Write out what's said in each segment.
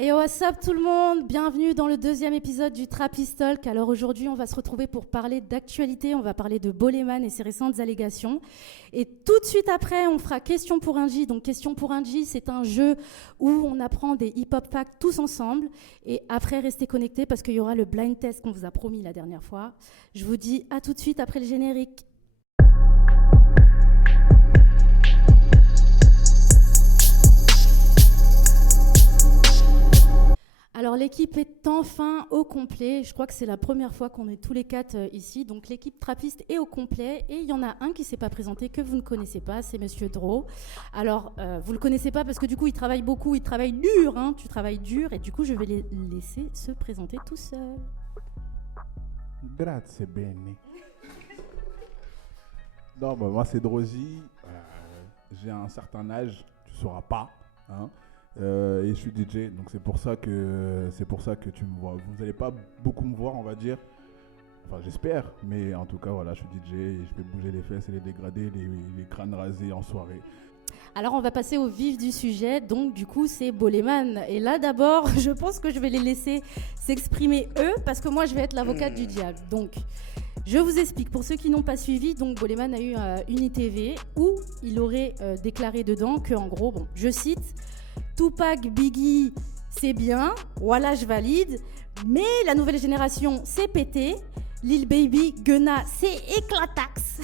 Hey yo, what's up tout le monde? Bienvenue dans le deuxième épisode du Trappist Talk. Alors aujourd'hui, on va se retrouver pour parler d'actualité. On va parler de Boleman et ses récentes allégations. Et tout de suite après, on fera Question pour un J. Donc Question pour un J, c'est un jeu où on apprend des hip-hop facts tous ensemble. Et après, restez connectés parce qu'il y aura le blind test qu'on vous a promis la dernière fois. Je vous dis à tout de suite après le générique. Alors l'équipe est enfin au complet. Je crois que c'est la première fois qu'on est tous les quatre ici. Donc l'équipe trappiste est au complet. Et il y en a un qui ne s'est pas présenté, que vous ne connaissez pas, c'est Monsieur Dro. Alors vous ne le connaissez pas parce que du coup il travaille beaucoup, il travaille dur. Hein, tu travailles dur et du coup je vais les laisser se présenter tout seul. Grazie bene. Non, bah, moi c'est Drozy. J'ai un certain âge, tu ne sauras pas. Hein. Et je suis DJ, donc c'est pour ça que tu me vois. Vous n'allez pas beaucoup me voir, on va dire. Enfin, j'espère, mais en tout cas, voilà, je suis DJ et je vais bouger les fesses et les dégradés, les crânes rasés en soirée. Alors on va passer au vif du sujet, donc du coup c'est Boleman. Et là d'abord, je pense que je vais les laisser s'exprimer eux, parce que moi je vais être l'avocate du diable. Donc je vous explique, pour ceux qui n'ont pas suivi, donc Boleman a eu une ITV où il aurait déclaré dedans que en gros, bon, je cite, Tupac, Biggie, c'est bien, voilà, je valide, mais la nouvelle génération, c'est pété. Lil Baby, Gunna, c'est éclataxe.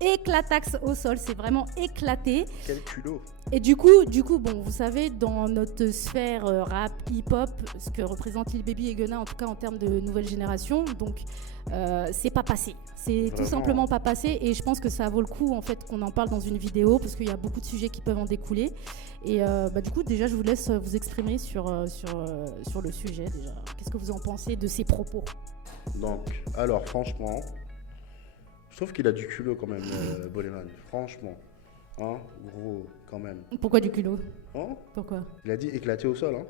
Éclataxe au sol, c'est vraiment éclaté. Quel culot. Et du coup, bon, vous savez, dans notre sphère rap, hip-hop, ce que représentent Lil Baby et Gunna, en tout cas en termes de nouvelle génération, donc c'est pas passé. C'est Vraiment. tout simplement pas passé, et je pense que ça vaut le coup en fait qu'on en parle dans une vidéo parce qu'il y a beaucoup de sujets qui peuvent en découler. Et du coup, déjà, je vous laisse vous exprimer sur le sujet. Déjà, qu'est-ce que vous en pensez de ces propos? Donc, alors franchement, je trouve qu'il a du culot quand même, Boleman. Franchement. Hein, gros, quand même. Pourquoi du culot? Hein? Pourquoi? Il a dit éclaté au sol, hein.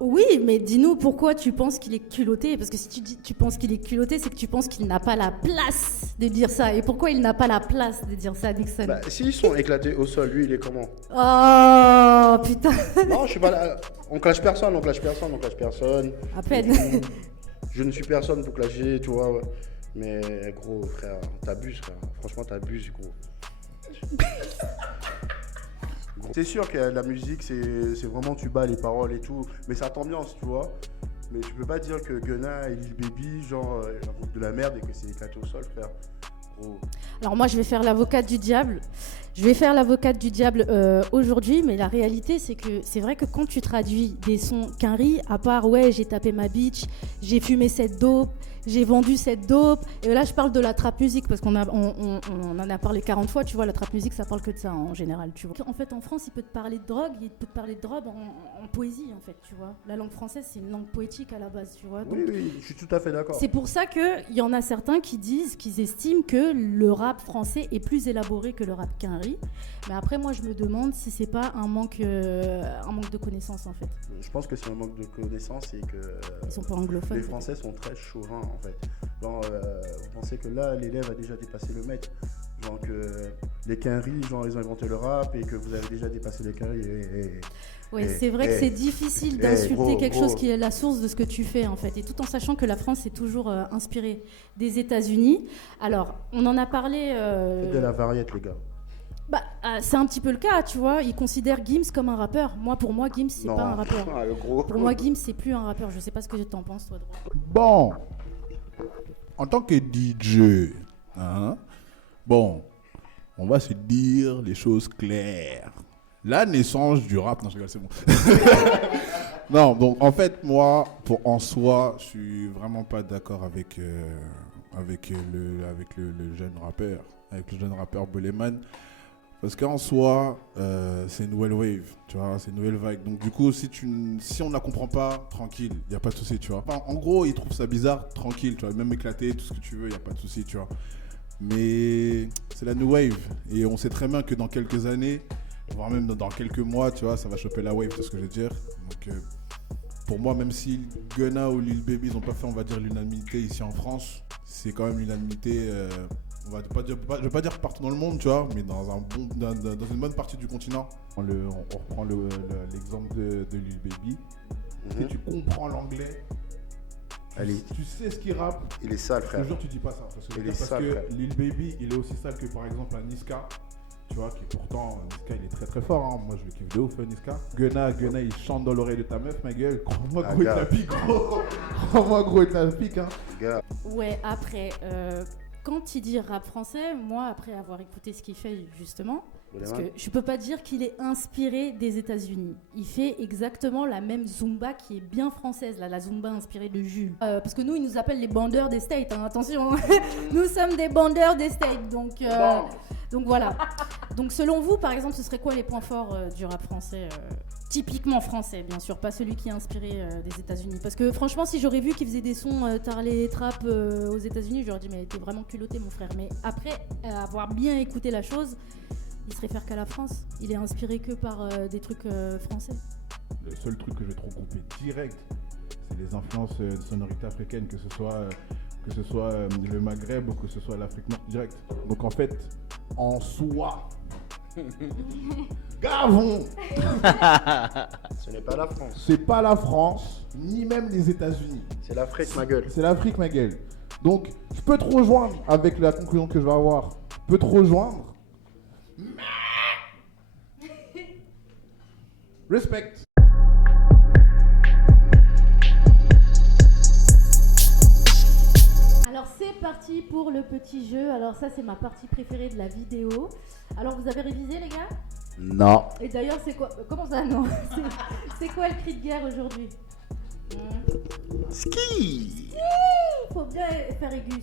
Oui, mais dis-nous pourquoi tu penses qu'il est culotté. Parce que si tu dis tu penses qu'il est culotté, c'est que tu penses qu'il n'a pas la place de dire ça. Et pourquoi il n'a pas la place de dire ça, Dixon? Bah, s'ils sont éclatés au sol, lui, il est comment? Oh, putain. Non, je suis pas là. On clash personne. À peine. Je ne suis personne pour clasher, tu vois. Ouais. Mais gros, frère, t'abuses, frère. Franchement, t'abuses, gros. C'est sûr que la musique, c'est vraiment tu bats les paroles et tout, mais ça t'ambiance, tu vois. Mais tu peux pas dire que Gunna et Lil Baby, genre, racontent de la merde et que c'est éclaté au sol, frère. Gros. Alors moi, je vais faire l'avocate du diable. Aujourd'hui, mais la réalité, c'est que c'est vrai que quand tu traduis des sons Quinry, à part ouais, j'ai tapé ma bitch, j'ai fumé cette dope, j'ai vendu cette dope, et là je parle de la trap musique parce qu'on en a parlé 40 fois, tu vois, la trap musique ça parle que de ça en général, tu vois. En fait, en France, il peut te parler de drogue, il peut te parler de drogue en poésie, en fait, tu vois. La langue française, c'est une langue poétique à la base, tu vois. Donc, Oui, je suis tout à fait d'accord. c'est pour ça qu'il y en a certains qui estiment que le rap français est plus élaboré que le rap Quinry. Mais après, moi, je me demande si c'est pas un manque de connaissances, en fait. Je pense que c'est un manque de connaissances et que Ils sont pas anglophones. les Français sont très chauvins, en fait. Genre, vous pensez que là, l'élève a déjà dépassé le maître. Genre que les Quinry, genre, ils ont inventé le rap et que vous avez déjà dépassé les Quinry Oui, c'est vrai que c'est difficile d'insulter gros, quelque gros. chose qui est la source de ce que tu fais, en fait. Et tout en sachant que la France est toujours inspirée des États-Unis. Alors, on en a parlé... C'est de la variette, les gars. C'est un petit peu le cas, tu vois. Ils considèrent Gims comme un rappeur. Pour moi, Gims, c'est Non. pas un rappeur. Ah, le gros. Pour moi, Gims, c'est plus un rappeur. Je sais pas ce que tu en penses, toi, Dro. Bon, en tant que DJ, hein, bon, on va se dire les choses claires. La naissance du rap, non, je rigole, c'est bon. Non, donc en fait, moi, en soi, je suis vraiment pas d'accord avec le jeune rappeur Boleman. Parce qu'en soi, c'est une nouvelle wave, tu vois, c'est une nouvelle vague. Donc du coup, si on ne la comprend pas, tranquille, il n'y a pas de souci, tu vois. Enfin, en gros, il trouve ça bizarre, tranquille, tu vois, même éclaté, tout ce que tu veux, il n'y a pas de souci, tu vois. Mais c'est la new wave. Et on sait très bien que dans quelques années, voire même dans quelques mois, tu vois, ça va choper la wave, c'est ce que je veux dire. Donc pour moi, même si Gunna ou Lil Baby, ils n'ont pas fait, on va dire, l'unanimité ici en France, c'est quand même l'unanimité je vais pas dire partout dans le monde, tu vois, mais dans une bonne partie du continent. On reprend l'exemple de Lil Baby. Si tu comprends l'anglais, tu sais ce qu'il rappe. Il est sale, frère. Toujours tu dis pas ça. Parce sale, frère. que Lil Baby, il est aussi sale que par exemple un Niska. Tu vois, qui pourtant, Niska, il est très très fort. Hein. Moi, je le kiffe de ouf, Niska. Gunna, il chante dans l'oreille de ta meuf, ma gueule. Crois-moi, gros, il te la pique, gros. Crois-moi, gros, il te la pique, hein. Ouais, après, quand il dit rap français, moi, après avoir écouté ce qu'il fait, justement, parce que je peux pas dire qu'il est inspiré des États-Unis. Il fait exactement la même Zumba qui est bien française, là, la Zumba inspirée de Jules. Parce que nous, ils nous appellent les bandeurs des States, hein, attention. Nous sommes des bandeurs des States, donc voilà. Donc selon vous, par exemple, ce serait quoi les points forts du rap français typiquement français, bien sûr, pas celui qui est inspiré des États-Unis. Parce que franchement, si j'aurais vu qu'il faisait des sons tarlés trap aux États-Unis, j'aurais dit mais t'es vraiment culotté, mon frère. Mais après avoir bien écouté la chose, il se réfère qu'à la France. Il est inspiré que par des trucs français. Le seul truc que je vais te regrouper direct, c'est les influences de sonorités africaines, que ce soit le Maghreb ou que ce soit l'Afrique Nord direct. Donc en fait, en soi, gavon. Ce n'est pas la France. C'est pas la France, ni même les États-Unis. C'est l'Afrique, ma gueule. C'est l'Afrique, ma gueule. Donc, je peux te rejoindre avec la conclusion que je vais avoir. Je peux te rejoindre. Respect. Alors c'est parti pour le petit jeu. Alors ça c'est ma partie préférée de la vidéo. Alors vous avez révisé les gars? Non. Et d'ailleurs c'est quoi? Comment ça non? C'est quoi le cri de guerre aujourd'hui? Ski. Faut bien faire aigu.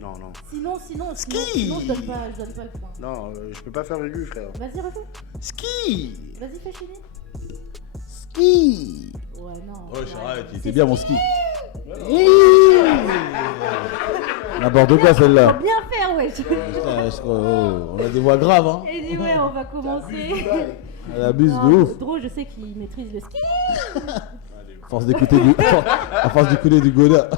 Non. Sinon je donne pas le point. Non, je peux pas faire aigu, frère. Vas-y refais. Ski. Vas-y fais Chini. Ski. Ouais non. Oh, j'arrête, il était C'est bien mon ski. N'importe quoi Faut celle-là. bien faire ouais. On a des voix graves, hein. Et dis ouais on va commencer. Elle abuse de Non, ouf. Dro, je sais qu'il maîtrise le ski. À force d'écouter du Goda.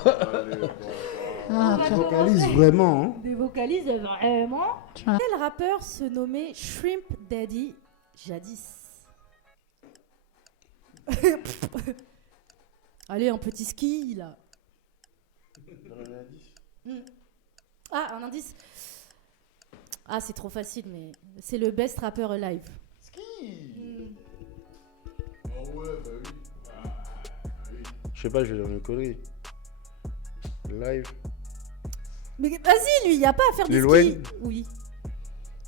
On va Tu vocalises commencer. vraiment, hein. Des vocalises vraiment. Quel rappeur se nommait Shrimp Daddy jadis? Allez, un petit ski là. Ah, un indice. Ah, c'est trop facile, mais c'est le best rappeur alive. Je sais pas, je vais dire une connerie. Live. Mais vas-y, lui, il n'y a pas à faire du Lil ski. Wayne. Oui.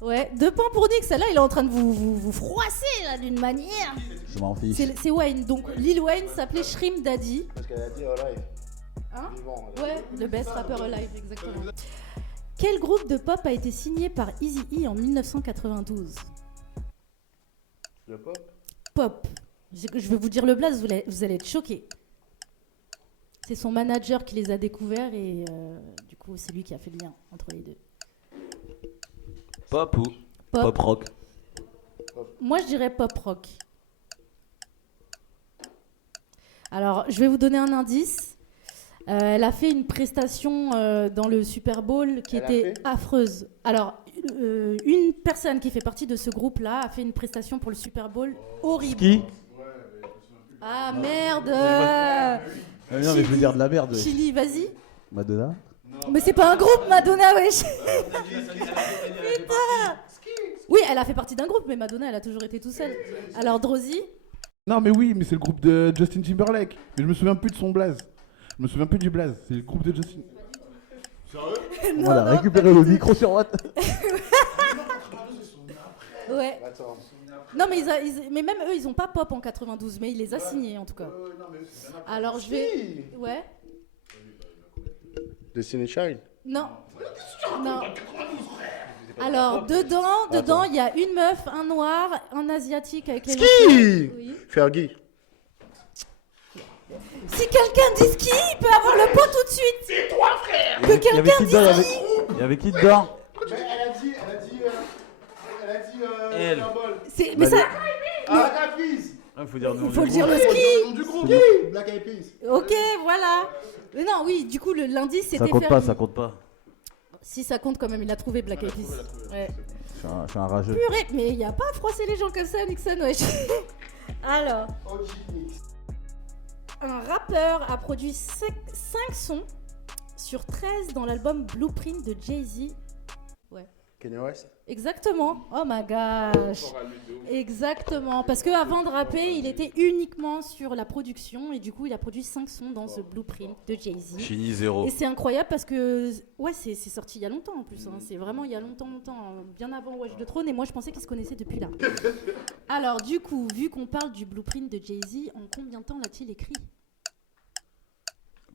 Ouais, 2 points pour Nick. Celle-là, il est en train de vous froisser là d'une manière. Je m'en fiche. C'est Wayne. Donc, Lil Wayne s'appelait Shrimp Daddy. Parce qu'elle a dit en live. Hein? Vivant, Ouais, le best rappeur alive, exactement. Quel groupe de pop a été signé par Eazy-E en 1992? Le pop. Pop. Je vais vous dire le blaze, vous allez être choqués. C'est son manager qui les a découverts et du coup, c'est lui qui a fait le lien entre les deux. Pop ou pop rock? Moi, je dirais pop rock. Alors, je vais vous donner un indice. Elle a fait une prestation dans le Super Bowl qui était affreuse. Alors, une personne qui fait partie de ce groupe-là a fait une prestation pour le Super Bowl horrible. Ski. Ah merde Non, mais je veux dire de la merde. wesh. Chili, vas-y. Madonna. Mais c'est pas un groupe, Madonna, wesh. Putain. Oui, elle a fait partie d'un groupe, mais Madonna, elle a toujours été tout seule. Alors, Drosy. Non, mais oui, mais c'est le groupe de Justin Timberlake. Mais je me souviens plus de son blaze. Je me souviens plus du blaze. C'est le groupe de Justin. On a récupéré le micro sur Watt. Ouais. Attends. Non, mais, mais même eux, ils ont pas pop en 92, mais il les a signés en tout cas. Alors, je vais. Ouais. Destiny Child. Non. Non. Alors, dedans, il y a une meuf, un noir, un asiatique avec les Ski. longs- Oui. Fergie. Si quelqu'un dit ski, il peut avoir le pot tout de suite. C'est toi, frère. Que quelqu'un dise Il y avait qui dedans? Mais elle a dit Elle. Fireball. Mais ça. Black Eyed Peas. Faut dire Il faut le dire le ski. Du groupe. Black Eyed Peas. Ok, voilà. Mais non, oui, du coup, l'indice c'était Ça compte Fergie. pas, ça compte pas. Si ça compte quand même, il a trouvé Black Eyed Peas. Ouais. Je suis un rageux. Purée, mais il n'y a pas à froisser les gens comme ça, Nixon, wesh. Alors, un rappeur a produit 5 sons sur 13 dans l'album Blueprint de Jay-Z. Kanye West. Exactement. Oh my gosh. Exactement. Parce qu'avant de rapper, il était uniquement sur la production et du coup, il a produit 5 sons dans The Blueprint de Jay-Z. Fini 0. Et c'est incroyable parce que ouais, c'est sorti il y a longtemps en plus. Hein. C'est vraiment il y a longtemps, bien avant Watch the Throne. Et moi, je pensais qu'ils se connaissaient depuis là. Alors, du coup, vu qu'on parle du Blueprint de Jay-Z, en combien de temps l'a-t-il écrit?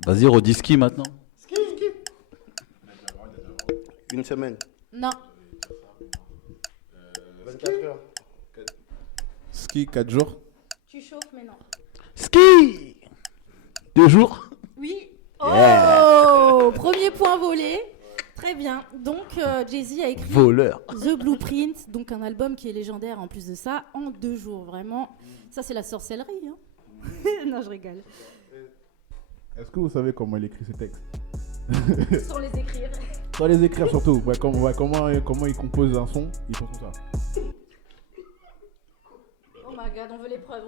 Vas-y, Rodiski maintenant. Une semaine. Non. 24 heures. Ski, 4 jours. Tu chauffes, mais non. Ski 2 jours. Oui. Yeah. Oh, premier point volé. Très bien. Donc, Jay-Z a écrit Voleur. The Blueprint, donc un album qui est légendaire en plus de ça, en 2 jours. Vraiment, ça c'est la sorcellerie. Hein. Non, je rigole. Est-ce que vous savez comment il écrit ses textes? Sans les écrire. Sans les écrire surtout. Ouais, comment il compose un son, il pense comme ça. Oh my god, on veut les preuves,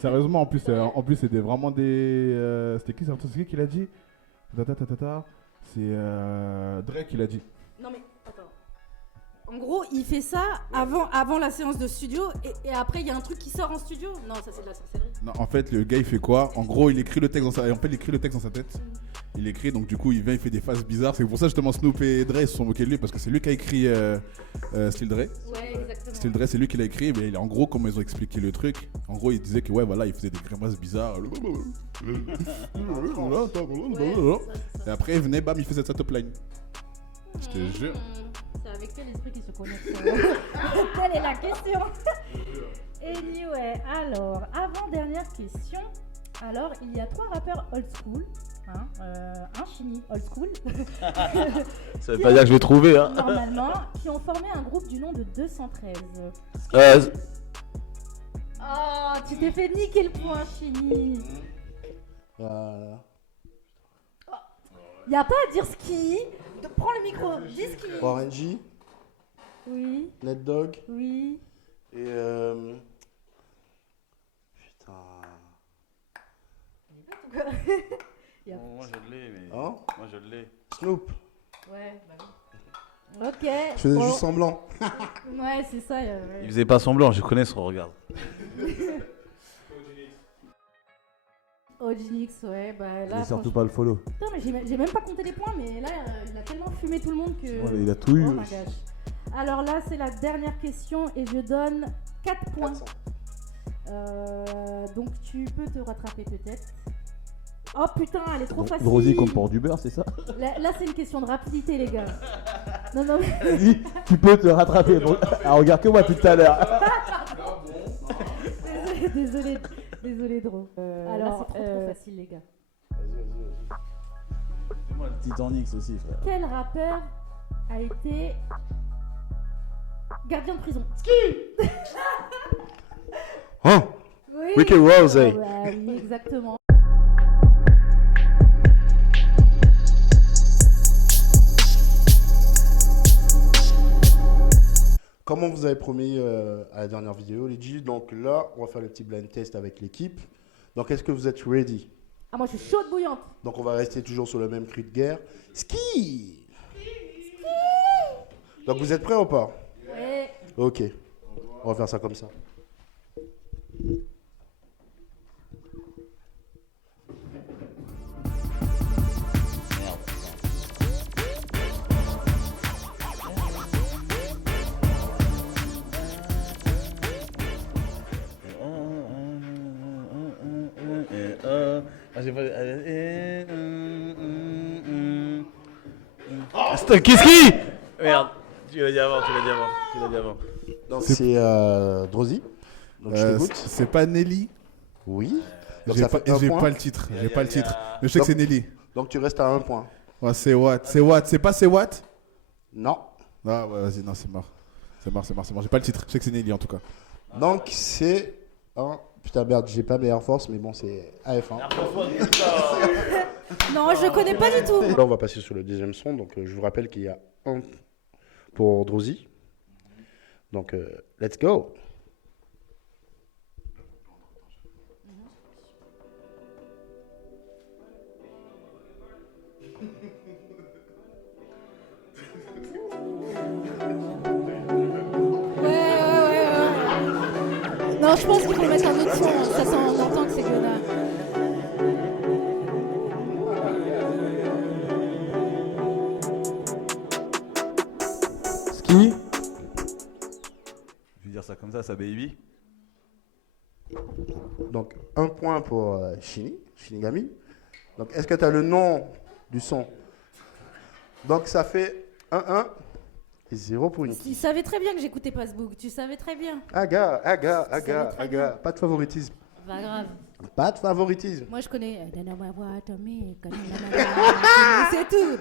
Sérieusement, en plus c'était vraiment des... c'était qui l'a dit? C'est Drake qui l'a dit. Non mais, attends. En gros, il fait ça avant la séance de studio et après il y a un truc qui sort en studio. Non, ça c'est de la sorcellerie. Non, en fait, le gars il fait quoi? En gros, il écrit le texte dans sa tête. Il écrit, donc du coup, il vient, il fait des phases bizarres. C'est pour ça justement Snoop et Dre se sont moqués de lui parce que c'est lui qui a écrit Still Dre. Ouais, exactement. Still Dre, c'est lui qui l'a écrit. Mais en gros, comment ils ont expliqué le truc, en gros, il disait que ouais, voilà, il faisait des grimaces bizarres. Et après, il venait, bam, il faisait sa top line. Je te jure. C'est avec quel esprit qu'ils se connaissent? Telle est la question. Anyway, alors, avant-dernière question. Alors, il y a 3 rappeurs old school. Un chimie old school. Ça veut pas dire que je vais trouver, hein. Normalement, qui ont formé un groupe du nom de 213. Oh, tu t'es fait niquer le point, chimie. Voilà. Y a pas à dire ski. Prends le micro, dis ski. Orange, Oui, Ned Dogg oui. et putain. Moi je l'ai, mais. Hein? Moi je l'ai. Snoop. Ouais, bah oui. Ok. Je faisais bon. juste semblant. Ouais, c'est ça. Ouais. Il faisait pas semblant, je connais son regard. Oginix, ouais, bah là. Et surtout pas le follow. Putain, mais j'ai même pas compté les points, mais là, il a tellement fumé tout le monde que. Ouais, il a tout eu. Oh my gosh. Alors là, c'est la dernière question et je donne 4 points. 400. Donc tu peux te rattraper peut-être. Oh putain, elle est trop facile. Rosie compte pour du beurre, c'est ça? Là, c'est une question de rapidité, les gars. Non, mais... Vas-y, tu peux te rattraper. Ah, regarde que moi depuis tout à l'heure. Désolé, Dro. Alors, c'est trop facile, les gars. Moi, le Titanic aussi, frère. Quel rappeur a été gardien de prison? Oh, Oui. Ricky Rose. Oh, bah, oui, exactement. Comme on vous avait promis à la dernière vidéo, les G, donc là, on va faire le petit blind test avec l'équipe. Donc, est-ce que vous êtes ready? Ah, moi, je suis chaude bouillante. Donc, on va rester toujours sur le même cri de guerre. Ski! Donc, vous êtes prêts ou pas? Ouais. Ok. On va faire ça comme ça. Stop, qu'est-ce qui? Merde, tu l'as dit avant. Donc, c'est Drozy. Donc, je t'écoute. C'est pas Nelly. Oui. Donc, J'ai ça pas, fait un j'ai point. pas le titre. J'ai pas le titre. Mais je sais que c'est Nelly. Donc, tu restes à 1 point. Ouais, c'est Watt. C'est pas c'est Watt? Non. Ah ouais, vas-y, non, c'est mort. C'est mort. J'ai pas le titre. Je sais que c'est Nelly en tout cas. Donc, c'est 1 Putain, merde, j'ai pas mes Air Force, mais bon, c'est AF. Hein. Non, je connais pas du tout. Là, on va passer sur le deuxième son. Donc, je vous rappelle qu'il y a un pour Drowsy. Donc, let's go. Non, je pense qu'il faut mettre un autre son. Ça sent, on entend que c'est Gunna. Ski. Je vais dire ça comme ça baby. Donc, un point pour Shinigami. Donc, est-ce que tu as le nom du son? Donc, ça fait 1-1 et 0 pour Inky. Tu savais très bien que j'écoutais pas ce book. Tu savais très bien. Aga. très bien. Pas de favoritisme. Pas grave. Pas de favoritisme. Moi, je connais. C'est tout.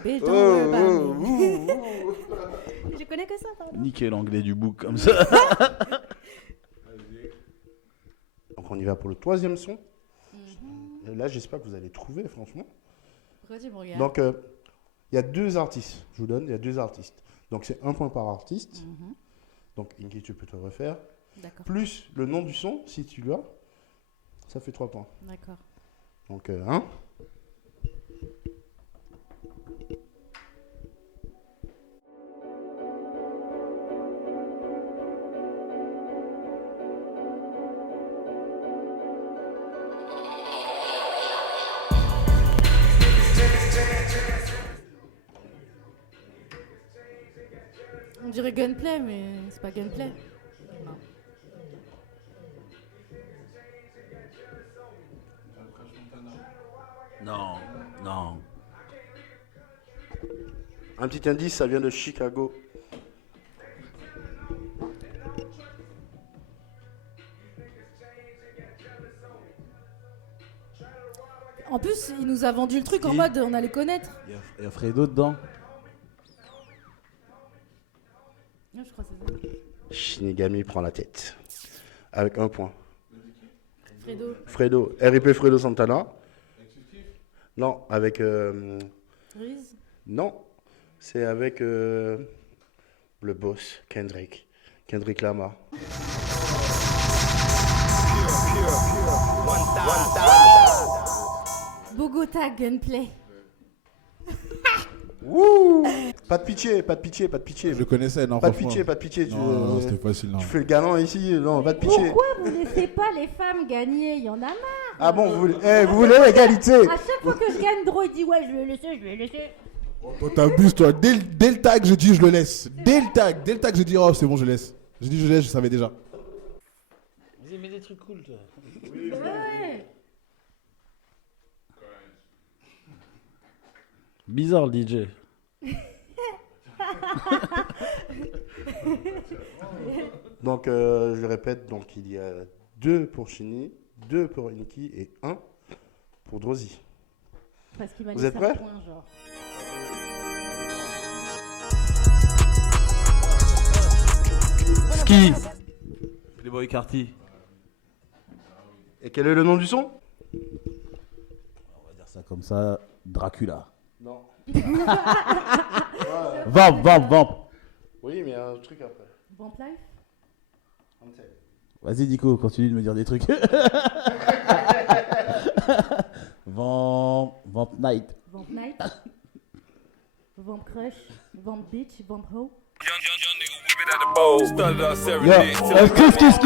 Je connais que ça, pardon. Niquer l'anglais du book comme ça. Donc, on y va pour le troisième son. Et là, j'espère que vous allez trouver, franchement. Pourquoi tu me regardes? Donc, il y a 2 artistes. Je vous donne, il y a 2 artistes. Donc, c'est 1 point par artiste. Donc, Inky, tu peux te refaire. D'accord. Plus le nom du son, si tu l'as, ça fait 3 points. D'accord. Donc, 1. On dirait Gunplay, mais c'est pas Gunplay. Non, non. Un petit indice, ça vient de Chicago. En plus, il nous a vendu le truc en mode on allait connaître. Il y a Fredo dedans. Non, je crois que c'est ça. Shinigami prend la tête. Avec 1 point. Fredo. RIP Fredo Santana. Non, avec... Riz. Non, c'est avec le boss, Kendrick Lamar. Bogota Gunplay. Wouh! Pas de pitié. Je le connaissais, non, Pas de franchement. pitié. Non, c'était facile, non. Tu fais le galant ici, non, pas de pitié. Pourquoi vous laissez pas les femmes gagner? Il y en a marre. Ah bon, vous voulez l'égalité? À chaque fois que je gagne, Dro, il dit ouais, je vais le laisser. Toi, t'abuses, toi. Dès le tag, je dis je le laisse. Dès le tag, je dis oh, c'est bon, je laisse. Je dis je laisse, je savais déjà. Vas-y, mets des trucs cool, toi. Ouais. Bizarre le DJ. Donc, je le répète, donc il y a 2 pour Shini, 2 pour Inky et 1 pour Drowsy. Parce qu'il m'a Vous laissé êtes prêts? un point, genre. Ski. Playboy Carty. Et quel est le nom du son? On va dire ça comme ça. Dracula. Non. Vamp. Oui, mais il y a un truc après. Vamp Life. Vas-y, Nico, continue de me dire des trucs. Vamp Night. Vamp Night. Vamp Crush. Vamp Beach. Vamp Ho.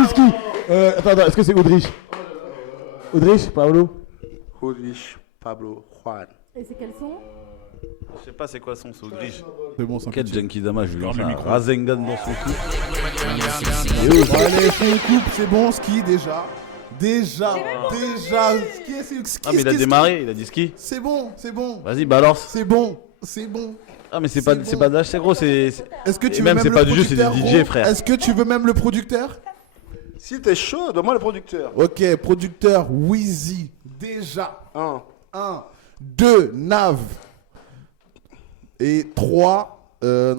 Ski. Attends, est-ce que c'est Audrich, Paolo? Audrich, Pablo, Juan. Et c'est quel son? Je sais pas c'est quoi son Audrich. C'est bon, sans Quel pitié. Genki Dama, je lui lance un Rasengan dans son cou. Allez, fais une coupe, c'est bon, ski déjà. Déjà. Ski, Ah, mais il a démarré, il a dit ski. C'est bon. Vas-y, balance. C'est bon. Ah, mais c'est C'est pas bon. d'âge, c'est gros, c'est. Est-ce que Et tu veux même, même c'est le pas du jeu, c'est du producteur, DJ, gros frère. Est-ce que tu veux même le producteur? Si t'es chaud, donne-moi le producteur. Ok, producteur, Wheezy. Déjà. 1. 1, 2, Nav. Et 3, Non.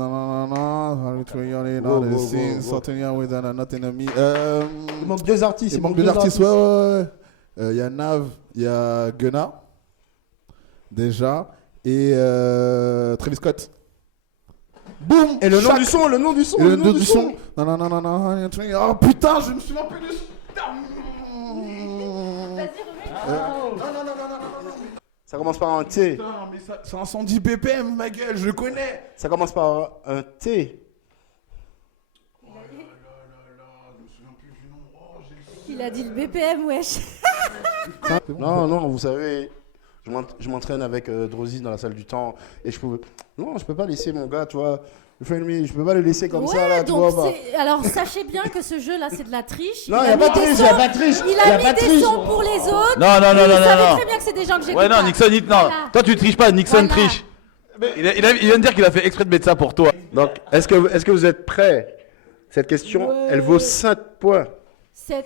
With an enemy. Il manque deux artistes. Il manque deux artistes, ouais. Il y a Nav, il y a Gunna, déjà, et Travis Scott. Boum. Et le nom du son, Et le nom du son. Non. Oh putain, je me souviens plus du son. Non. Ça commence par un T. Putain, mais c'est un 110 BPM, ma gueule, je le connais. Ça commence par un T. Je me souviens plus du nom. Oh, Il a dit le BPM, wesh. Non, vous savez, je m'entraîne avec Drozy dans la salle du temps et je peux pas laisser mon gars, tu vois. Je peux pas le laisser comme ça là, tu donc vois. alors sachez bien que ce jeu là c'est de la triche. Non, il y a pas de triche, il y a pas de triche. Il a mis des sons pour les autres. Non. Vous savez très bien que c'est des gens que j'écoute. Ouais, non, pas. Nixon, non. Voilà. Toi, tu triches pas, Nixon Voilà. triche. Il vient de dire qu'il a fait exprès de mettre ça pour toi. Donc, est-ce que vous êtes prêts? Cette question, elle vaut 5 points. 7.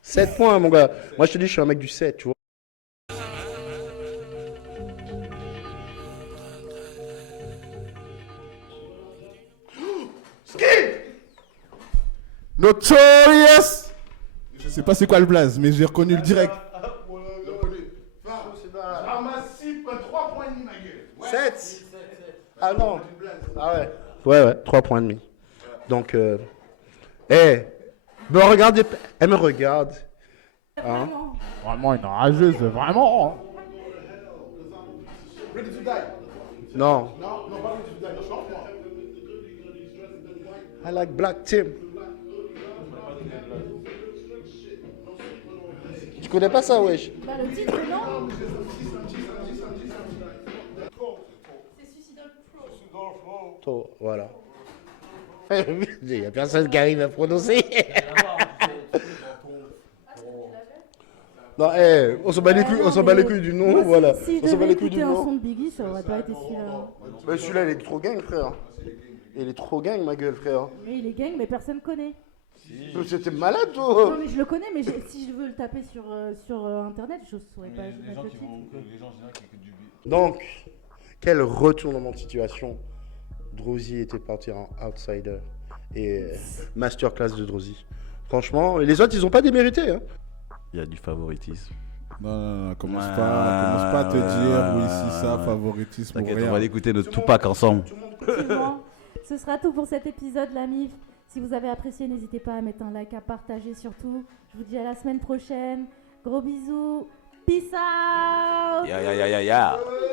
7 points, mon gars. Moi, je te dis, je suis un mec du 7, tu vois. Notorious. Je sais pas c'est quoi le blaze, mais j'ai reconnu le direct. Ramassif, 3 points et demi, ma gueule. 7. Ah non. Ah ouais. Ouais, 3 points et demi. Donc, me regardez, elle me regarde. Hein? Vraiment une rageuse, vraiment. Non. I like Black Tim. Tu connais pas ça, wesh? Bah le titre non. C'est Suicidal Flow. Voilà. Il y a personne qui arrive à prononcer. Non, on s'en bat les couilles du nom, voilà. Si je On s'en bat devais les couilles du écouter un son nom. de Biggie, ça aurait pas été celui-là. Mais celui-là, il est trop gang, frère. Il est trop gang, ma gueule, frère. Mais il est gang, mais personne connaît. C'était malade, Non toi. mais je le connais, mais si je veux le taper sur internet, je saurais pas mettre le titre. Donc, quel retournement de situation. Drozy était parti en outsider. Et masterclass de Drozy. Franchement, les autres, ils ont pas démérité. Hein. Il y a du favoritisme. Non, commence pas à te dire, oui, si ça, favoritisme ou T'inquiète, rien. on va aller écouter notre Tupac ensemble. Effectivement. Ce sera tout pour cet épisode, la MIF. Si vous avez apprécié, n'hésitez pas à mettre un like, à partager surtout. Je vous dis à la semaine prochaine. Gros bisous. Peace out. Ya.